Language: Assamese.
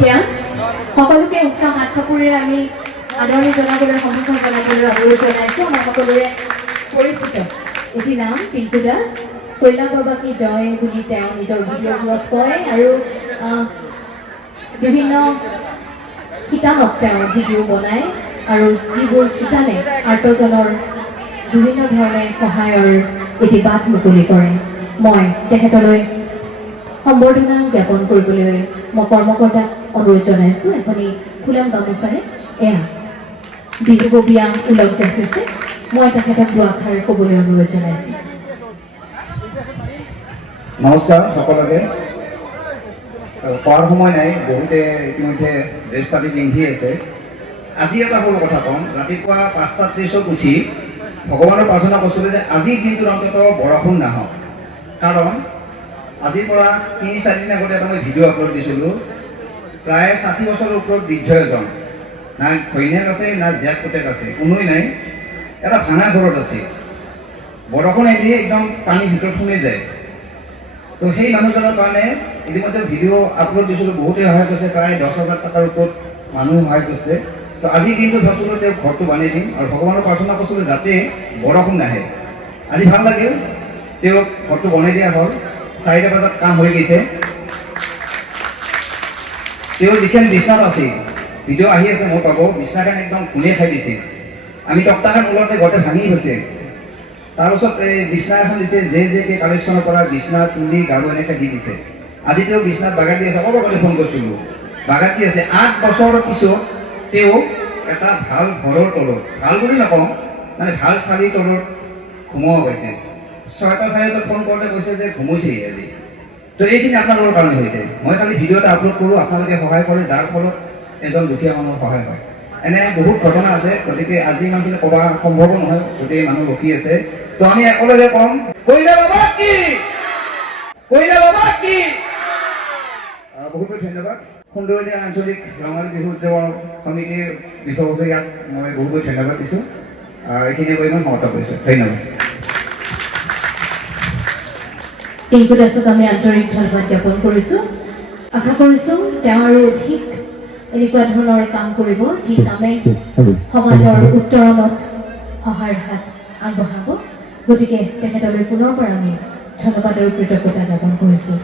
এতিয়া সকলোকে উচ্চ মাত চাপৰিৰে আমি আদৰণি জনাবলৈ সন্মুখীন জনাবলৈ অনুৰোধ জনাইছোঁ। আমাৰ সকলোৰে পৰিচিত এটি নাম পিংকু দাস। কৈলা বাবা কি জয় বুলি তেওঁ নিজৰ ভিডিঅ'বোৰত কয় আৰু বিভিন্ন শিতানত তেওঁ ভিডিঅ' বনায় আৰু যিবোৰ শিতানে আৰ্তজনৰ বিভিন্ন ধৰণে সহায়ৰ এটি বাট মুকলি কৰে। মই তেখেতলৈ সম্বৰ্ধনা জ্ঞাপন কৰিবলৈ মই কৰ্মকৰ্তাক অনুৰোধ জনাইছোঁ। এখনি ফুলাম গামোচাৰে এয়া বিহুববীয়া ওলগ যাচিছে। মই তেখেতক দুআষাৰ ক'বলৈ অনুৰোধ জনাইছোঁ। নমস্কাৰ সকলোকে। কোৱাৰ সময় নাই, বহুতে ইতিমধ্যে ড্ৰেছ পাতি পিন্ধি আছে। আজি এটা সৰু কথা ক'ম। ৰাতিপুৱা 5:30 উঠি ভগৱানৰ প্ৰাৰ্থনা কৰিছিলোঁ যে আজিৰ দিনটোত অন্ততঃ বৰষুণ নাহক। কাৰণ আজিৰ পৰা 3-4 দিন আগতে এটা মই ভিডিঅ' আপলোড দিছিলোঁ। প্ৰায় 60 বছৰৰ ওপৰত বৃদ্ধ এজন, না ঘৈণীয়েক আছে না জীয়েক পুতেক আছে, কোনোৱেই নাই, এটা ভাঙা ঘৰত আছে। বৰষুণ আহিলে একদম পানী ভিতৰত সোমাই যায়। তো সেই মানুহজনৰ কাৰণে ইতিমধ্যে ভিডিঅ' আপলোড দিছিলোঁ, বহুতেই সহায় কৰিছে। প্ৰায় 10,000 টকাৰ ওপৰত মানুহ সহায় কৰিছে। তো আজিৰ দিনটো ভাবিছিলোঁ তেওঁ ঘৰটো বান্ধি দিম আৰু ভগৱানৰ প্ৰাৰ্থনা কৰিছিলোঁ যাতে বৰষুণ নাহে। আজি ভাল লাগিল, তেওঁক ঘৰটো বনাই দিয়া হ'ল। 4টা বজাত কাম হৈ গৈছে। তেওঁ যিখন বিছনাত আছিল, ভিডিঅ' আহি আছে মোৰ পাব, বিছনাখন একদম ঘূনে খাই দিছিল। আমি টক্টাখন ওলতে ঘৰতে ভাঙি গৈছে। তাৰপিছত এই বিছনা এখন দিছে, যে কালেকশ্যনৰ পৰা বিছনা তুলি গাৰু এনেকৈ দি দিছে। আজি তেওঁ বিছনাত বাগান দি আছে। অলপ আগতে ফোন কৰিছিলোঁ, বাগান দি আছে। 8 বছৰৰ পিছত তেওঁ এটা ভাল ঘৰৰ তলত, ভাল বুলি নকওঁ, মানে ভাল চালিৰ তলত ঘুমাব পাইছে। 6টা 4টাত ফোন কৰোঁতে কৈছে যে ঘুমাইছেহি আজি। তো এইখিনি আপোনালোকৰ কাৰণে হৈছে। মই খালি ভিডিঅ' এটা আপলোড কৰোঁ, আপোনালোকে সহায় কৰে, যাৰ ফলত এজন দুখীয়া মানুহৰ সহায় হয়। এনে বহুত ঘটনা আছে, গতিকে আজি ইমানখিনি ক'ব সম্ভৱ নহয়, গোটেই মানুহ ৰখি আছে। তো আমি একেলগে ক'ম, কৈলা বাবা কি, কৈলা বাবা কি। বহুত বহুত ধন্যবাদ। সুন্দৰীয়া আঞ্চলিক ৰঙালী বিহু উদযাপন সমিতিৰ বিষয়ববীয়াক মই বহুত বহুত ধন্যবাদ দিছোঁ। এইখিনি কৈ মই সমাপ্ত কৰিছোঁ। ধন্যবাদ। পিংকু দাসক আমি আন্তৰিক ধন্যবাদ জ্ঞাপন কৰিছোঁ। আশা কৰিছোঁ তেওঁ আৰু অধিক এনেকুৱা ধৰণৰ কাম কৰিব, যি কামে সমাজৰ উত্তৰণত সহায়ৰ হাত আগবঢ়াব। গতিকে তেখেতলৈ পুনৰ পৰা আমি ধন্যবাদ আৰু কৃতজ্ঞতা জ্ঞাপন কৰিছোঁ।